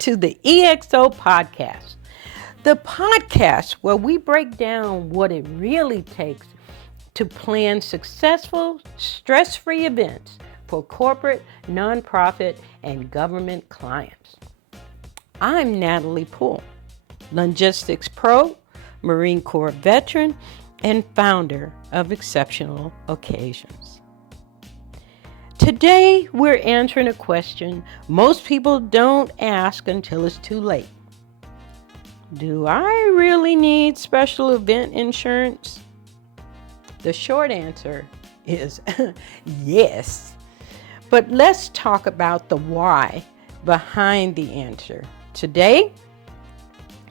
to the EXO Podcast, the podcast where we break down what it really takes to plan successful, stress-free events for corporate, nonprofit, and government clients. I'm Natalie Poole, logistics pro, Marine Corps veteran, and founder of Exceptional Occasions. Today, we're answering a question most people don't ask until it's too late. Do I really need special event insurance? The short answer is yes. But let's talk about the why behind the answer. Today,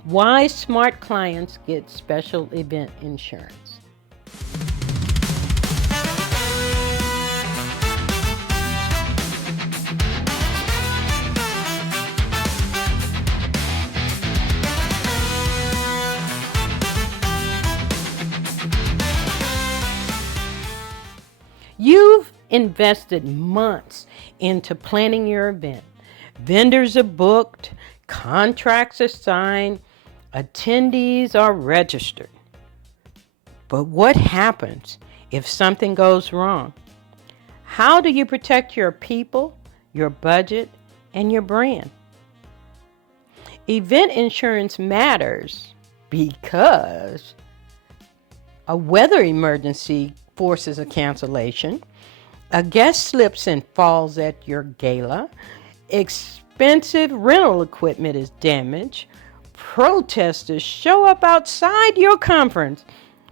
why smart clients get special event insurance. You've invested months into planning your event. Vendors are booked, contracts are signed, attendees are registered. But what happens if something goes wrong? How do you protect your people, your budget, and your brand? Event insurance matters because a weather emergency forces a cancellation, a guest slips and falls at your gala, expensive rental equipment is damaged, protesters show up outside your conference,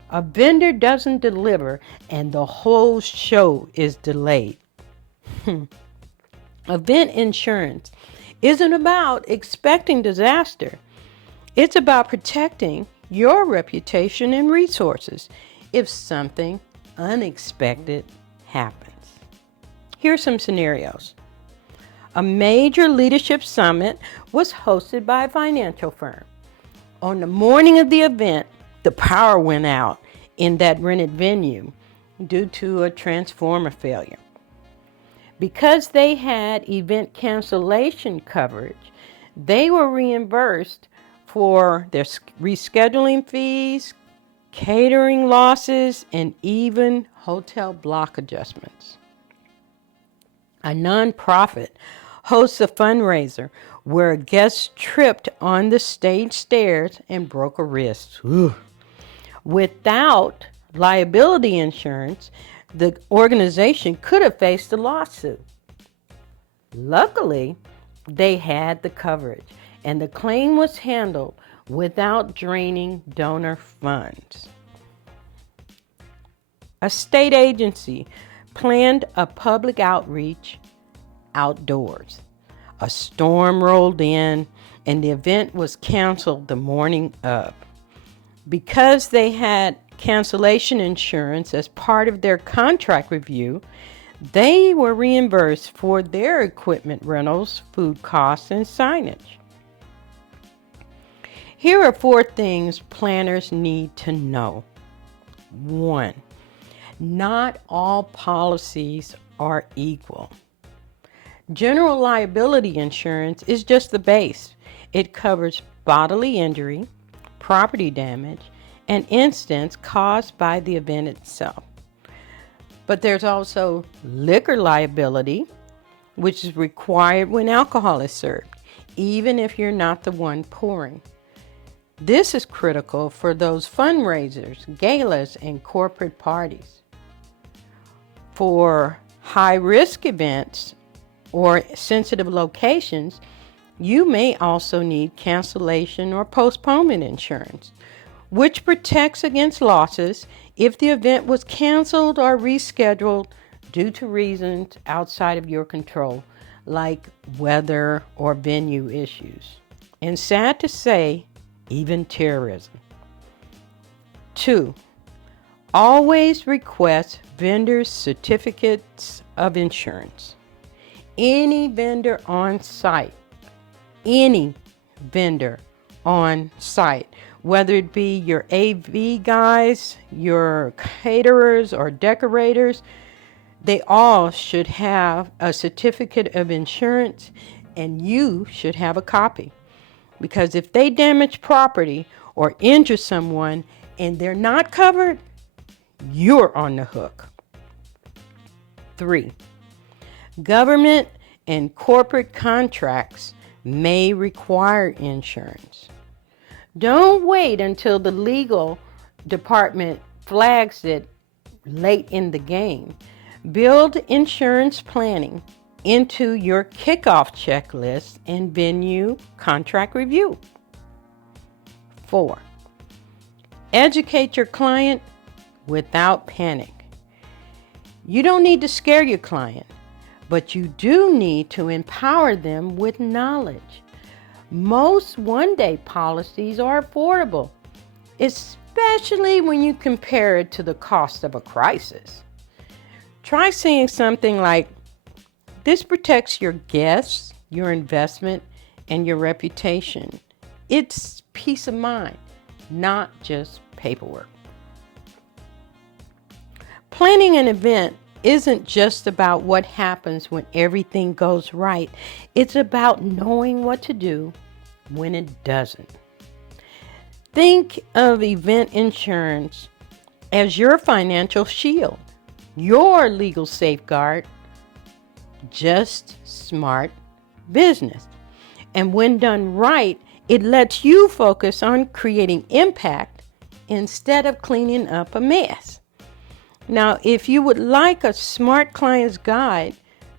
a vendor doesn't deliver, and the whole show is delayed. Event insurance isn't about expecting disaster. It's about protecting your reputation and resources if something unexpected happens. Here's some scenarios. A major leadership summit was hosted by a financial firm. On the morning of the event, the power went out in that rented venue due to a transformer failure. Because they had event cancellation coverage, they were reimbursed for their rescheduling fees, catering losses, and even hotel block adjustments. A nonprofit hosts a fundraiser where a guest tripped on the stage stairs and broke a wrist. Ooh. Without liability insurance, the organization could have faced a lawsuit. Luckily, they had the coverage, and the claim was handled without draining donor funds. A state agency planned a public outreach outdoors. A storm rolled in, and the event was canceled the morning of. Because they had cancellation insurance as part of their contract review, they were reimbursed for their equipment rentals, food costs, and signage. Here are 4 things planners need to know. 1. Not all policies are equal. General liability insurance is just the base. It covers bodily injury, property damage, and incidents caused by the event itself. But there's also liquor liability, which is required when alcohol is served, even if you're not the one pouring. This is critical for those fundraisers, galas, and corporate parties. For high-risk events or sensitive locations, you may also need cancellation or postponement insurance, which protects against losses if the event was canceled or rescheduled due to reasons outside of your control, like weather or venue issues. And sad to say, even terrorism. 2. Always request vendors' certificates of insurance. Any vendor on site, whether it be your AV guys, your caterers, or decorators, they all should have a certificate of insurance and you should have a copy. Because if they damage property or injure someone and they're not covered, you're on the hook. 3. Government and corporate contracts may require insurance. Don't wait until the legal department flags it late in the game. Build insurance planning into your kickoff checklist and venue contract review. 4. Educate your client without panic. You don't need to scare your client, but you do need to empower them with knowledge. Most one-day policies are affordable, especially when you compare it to the cost of a crisis. Try saying something like, "This protects your guests, your investment, and your reputation." It's peace of mind, not just paperwork. Planning an event isn't just about what happens when everything goes right. It's about knowing what to do when it doesn't. Think of event insurance as your financial shield, your legal safeguard. Just smart business. And when done right, it lets you focus on creating impact instead of cleaning up a mess. Now, if you would like a smart client's guide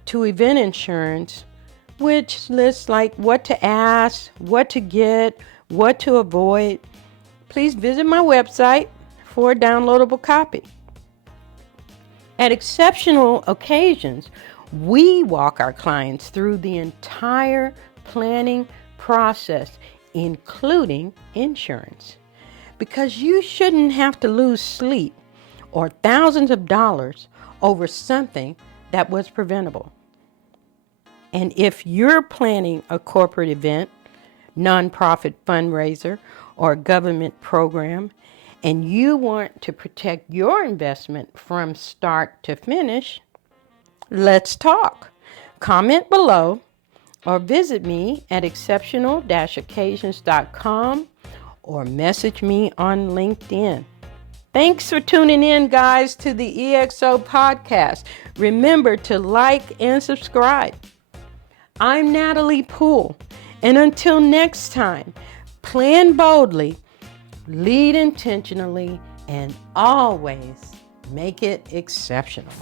to event insurance, which lists like what to ask, what to get, what to avoid, please visit my website for a downloadable copy. At exceptional occasions, we walk our clients through the entire planning process, including insurance, because you shouldn't have to lose sleep or thousands of dollars over something that was preventable. And if you're planning a corporate event, nonprofit fundraiser, or government program, and you want to protect your investment from start to finish, let's talk. Comment below or visit me at exceptional-occasions.com or message me on LinkedIn. Thanks for tuning in, guys, to the EXO Podcast. Remember to like and subscribe. I'm Natalie Poole, and until next time, plan boldly, lead intentionally, and always make it exceptional.